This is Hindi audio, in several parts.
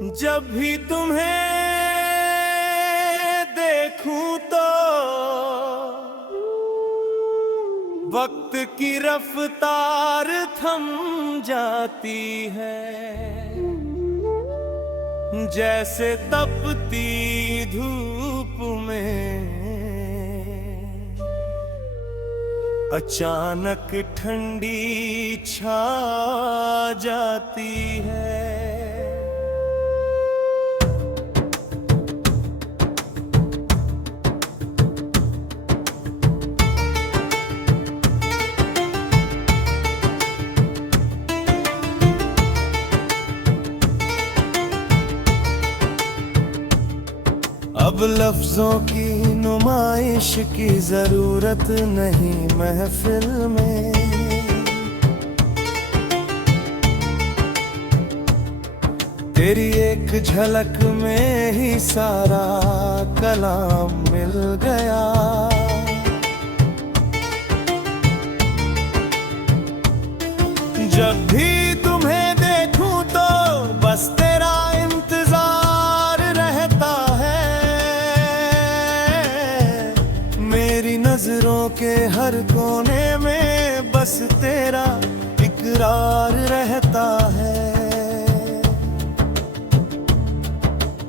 जब भी तुम्हें देखूं तो वक्त की रफ्तार थम जाती है, जैसे तपती धूप में अचानक ठंडी छा जाती है। अब लफ्जों की नुमाइश की जरूरत नहीं महफिल में, तेरी एक झलक में ही सारा कलाम मिल गया। जब भी तुम्हें देखूं तो बस तेरा इंतजार रहता है, मेरी नजरों के हर कोने में बस तेरा इकरार रहता है।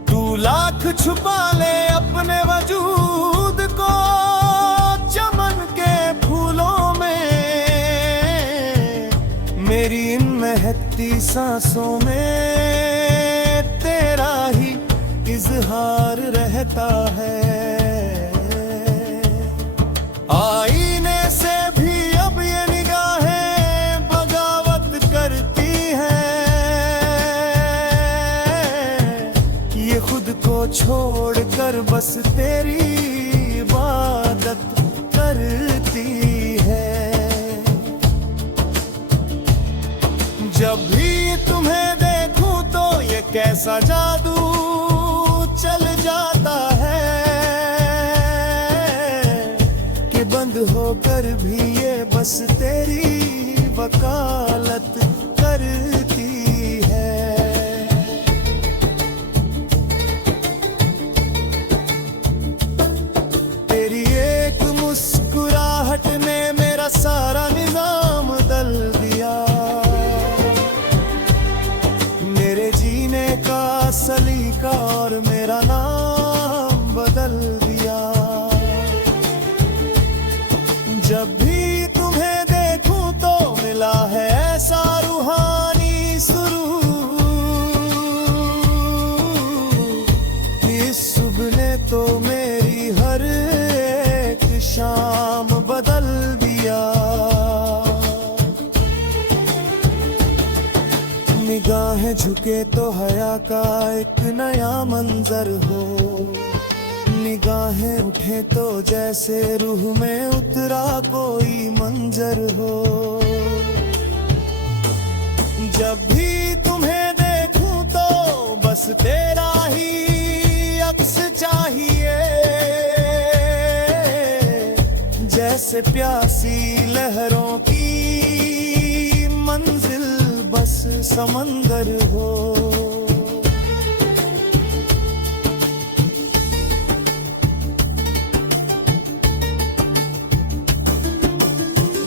तू लाख छुपा ले अपने वजूद को चमन के फूलों में, मेरी इन महकती सांसों में तेरा ही इजहार रहता है। आईने से भी अब ये निगाहें बगावत करती हैं, ये खुद को छोड़कर बस तेरी इबादत करती है। जब भी तुम्हें देखूं तो ये कैसा जादू चल जाता है कि बंद होकर भी ये बस तेरी वकालत करती है। तेरी एक मुस्कुराहट ने मेरा सारा निजाम बदल दिया, मेरे जीने का सलीका और मेरा नाम बदल दिया। जब भी तुम्हें देखूं तो मिला है ऐसा रूहानी सुरूर, इस सुबह ने तो मेरी हर एक शाम बदल दिया। निगाहें झुके तो हया का एक नया मंजर हो, निगाहें उठे तो जैसे रूह में उतरा कोई मंजर हो। जब भी तुम्हें देखूं तो बस तेरा ही अक्स चाहिए, जैसे प्यासी लहरों की मंजिल बस समंदर हो।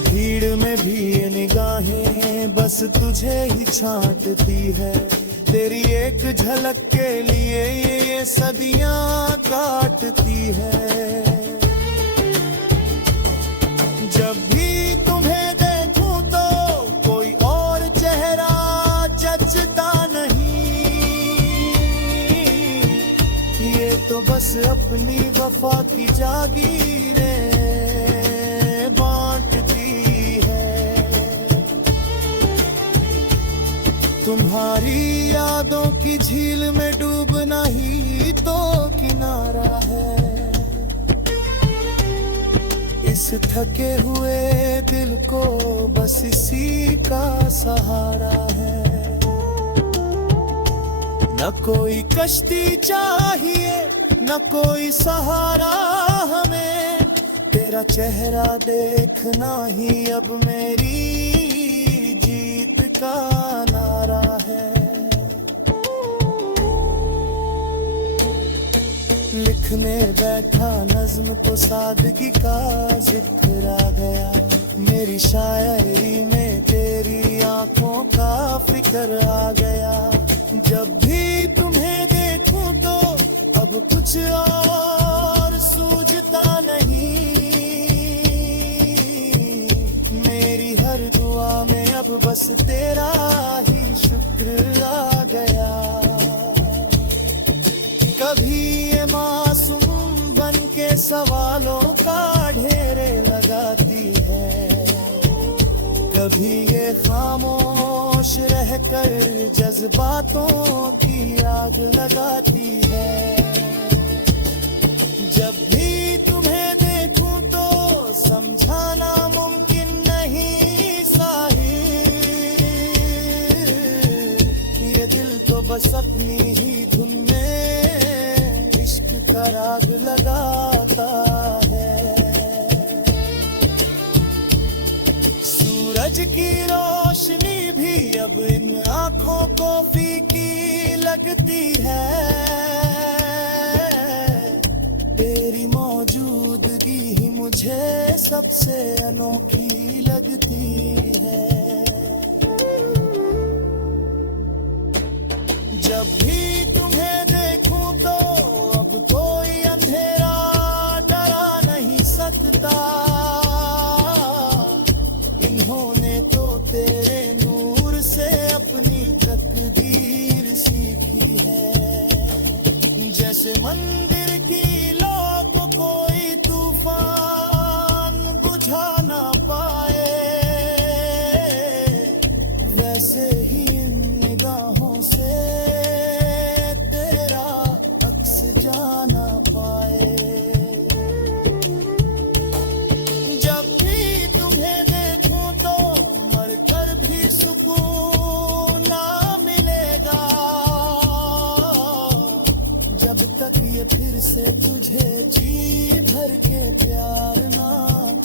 भीड़ में भी ये निगाहें बस तुझे ही छांटती है, तेरी एक झलक के लिए ये सदियां काटती है। जब भी तुम्हें देखूं तो कोई और चेहरा जचता नहीं, ये तो बस अपनी वफा की जागीरें बांटती है। तुम्हारी यादों की झील में डूबना ही तो किनारा है, इस थके हुए दिल को बस इसी का सहारा है। न कोई कश्ती चाहिए न कोई सहारा हमें, तेरा चेहरा देखना ही अब मेरी जीत का नारा है। लिखने बैठा नज्म तो सादगी का जिक्र आ गया। मेरी शायरी में तेरी आंखों का फिक्र आ गया। जब भी तुम्हें देखूं तो अब कुछ और सूझता नहीं। मेरी हर दुआ में अब बस तेरा ही शुक्र आ गया। कभी ये मासूम बन के सवालों का ढेरे लगाती है, कभी ये खामोश रहकर जज्बातों की आग लगाती है। जब भी तुम्हें देखूं तो समझाना मुमकिन नहीं साहिल, ये दिल तो बस अपनी ही धुन में इश्क का राग लगाता है। सूरज की रोशनी भी अब इन आंखों को फीकी लगती है। तेरी मौजूदगी ही मुझे सबसे अनोखी लगती है। जब भी तुम्हें देखूं तो अब कोई अंधेरा डरा नहीं सकता। इन्होंने तो तेरे नूर से अपनी तकदीर सीखी है। जैसे मंदिर की लो को कोई तूफान बुझा ना पाए, वैसे ही इन निगाहों से तेरा अक्स जाना पाए। जब भी तुम्हें देखूं तो मरकर भी सुकून ना मिलेगा, जब तक ये फिर से तुझे जी भर के प्यार ना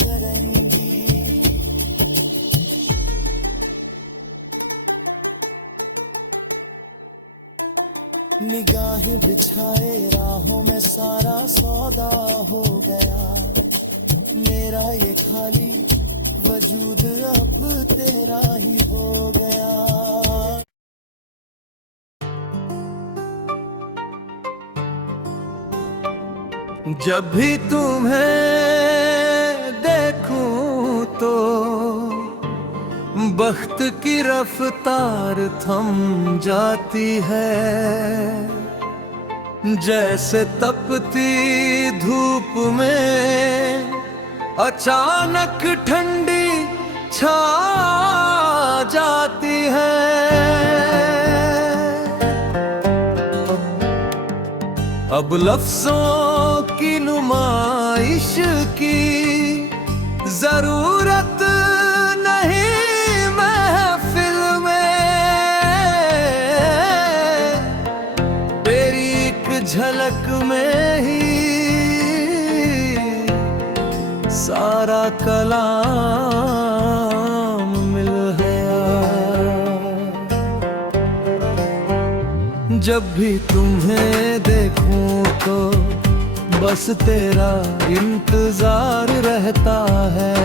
करेंगी। निगाहें बिछाए राहों में सारा सौदा हो गया। मेरा ये खाली वजूद अब तेरा ही हो गया। जब भी तुम्हें देखूं तो बख्त की रफ्तार थम जाती है। जैसे तपती धूप में अचानक ठंडी छा जाती है। अब लफ्जों की नुमाइश की जरूरत नहीं महफिल में। तेरी एक झलक में ही सारा कलाम मिल गया। जब भी तुम्हें देखूं तो बस तेरा इंतजार रहता है।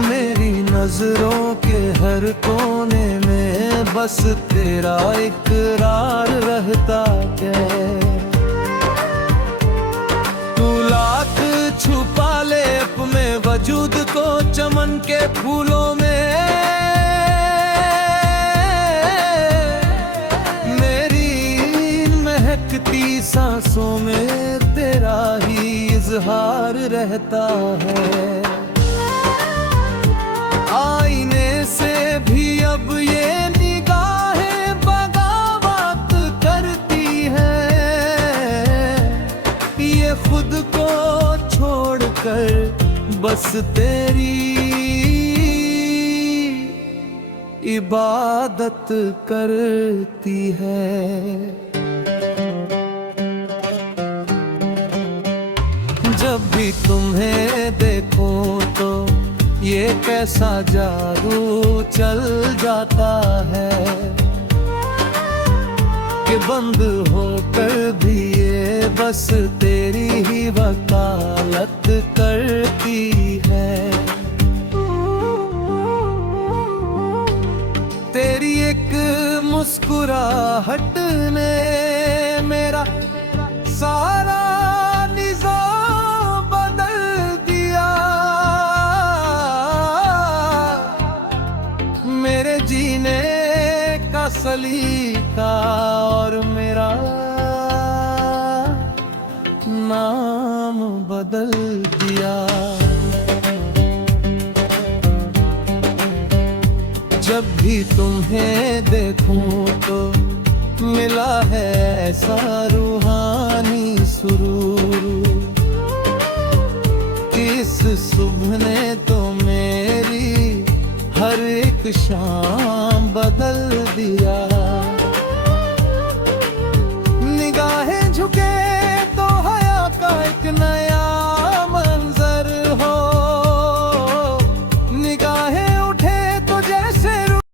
मेरी नजरों के हर कोने में बस तेरा इकरार रहता है। तू लाख छुपा ले अपने वजूद को चमन के फूलों में। सांसों में तेरा ही इजहार रहता है। आईने से भी अब ये निगाहें बगावत करती हैं। ये खुद को छोड़कर बस तेरी इबादत करती है। जब भी तुम्हें देखूं तो ये कैसा जादू चल जाता है कि बंद होकर भी ये बस तेरी ही वकालत करती है। तेरी एक मुस्कुराहट ने मेरा सारा निज़ाम बदल दिया। मेरे जीने का सलीका और मेरा नाम बदल दिया। जब भी तुम्हें देखूं तो मिला है ऐसा रूहानी सुरूर। इस सुबह ने तो मेरी हर एक शाम बदल दिया।